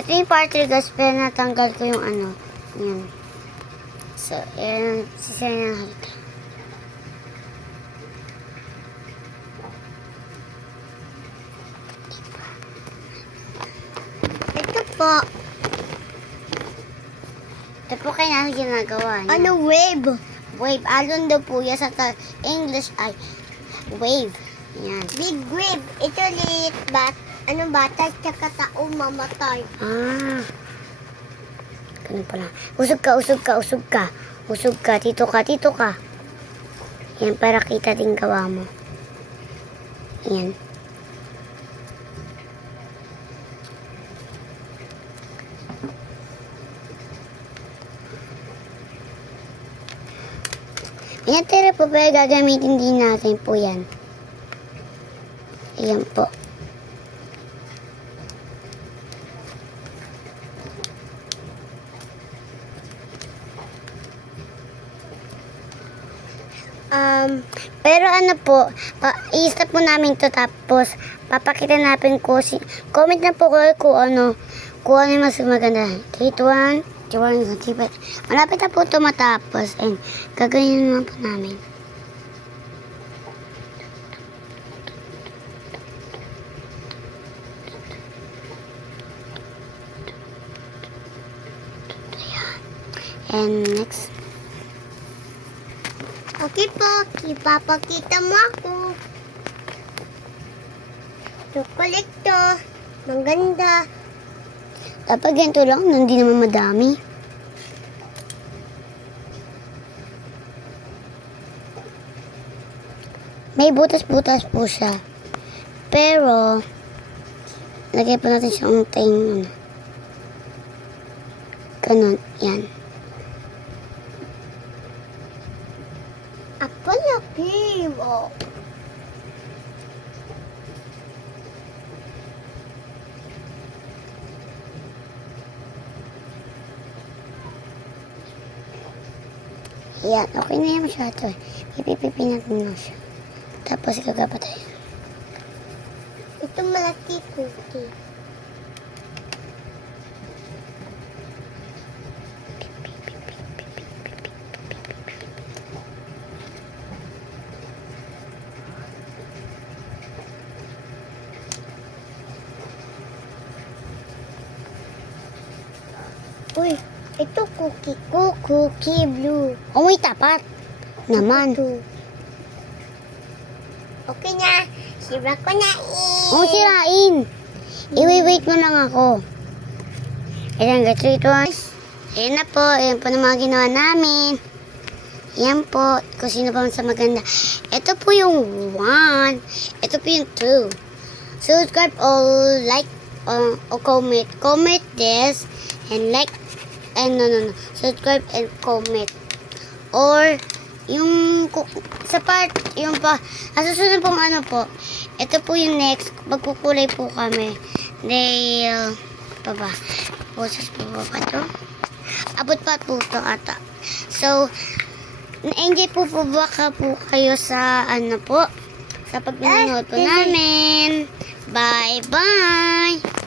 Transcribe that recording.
Ito yung part 3 guys, pero natanggal ko yung ano. Yan. So, yan. Sisaya na ito. Ito po. Ito po kayo na ginagawa niya. Ano wave? Wave. Alon daw po yan sa English ay wave. Yan. Big wave. Ito liit bata, tsaka tao mamatay. Ah. Ganun pala. Usog ka, usog ka, usog ka. Usog ka, tito ka, tito ka. Yan, para kita din gawa mo. Yan. Yan, tira po ba gagamitin din natin po yan. Ayan po. Pero ano po, i-stop po namin to tapos papakita natin ko comment na po kayo kung ano yung mas maganda. 3, 2, 1, malapit na po ito matapos and gaganyan naman po namin. And next. Okay po, ipapakita mo ako. Chocolate to. Maganda. Dapat ganito lang, hindi naman madami. May butas-butas po siya. Pero, lagay po natin siya unting ganun, yan. Ako laki mo. Yan, okay na yan masyado. Ipipipi natin na siya. Tapos ikagapa tayo. Ito malaki cookie. Uy, ito cookie ko. Cookie blue. Oh, may tapat. Naman. Ito. Okay na. Sira ko na Oh, sirain. Iwi-wait mo lang ako. Ayan, guys. Ito. Ayan na po. Ayan po na mga ginawa namin. Ayan po. Kung sino pa man sa maganda. Ito po yung 1. Ito po yung 2. Subscribe or like or comment. Comment this and like. And no. Subscribe and comment. Or yung sa part, yung pa, susunod pong ano po, ito po yung next, magkukulay po kami. Nail, Boses po ba ito? Abot pa po ito ata. So, na-enjoy po ba po kayo sa ano po, sa pagpinonood po namin. Bye-bye!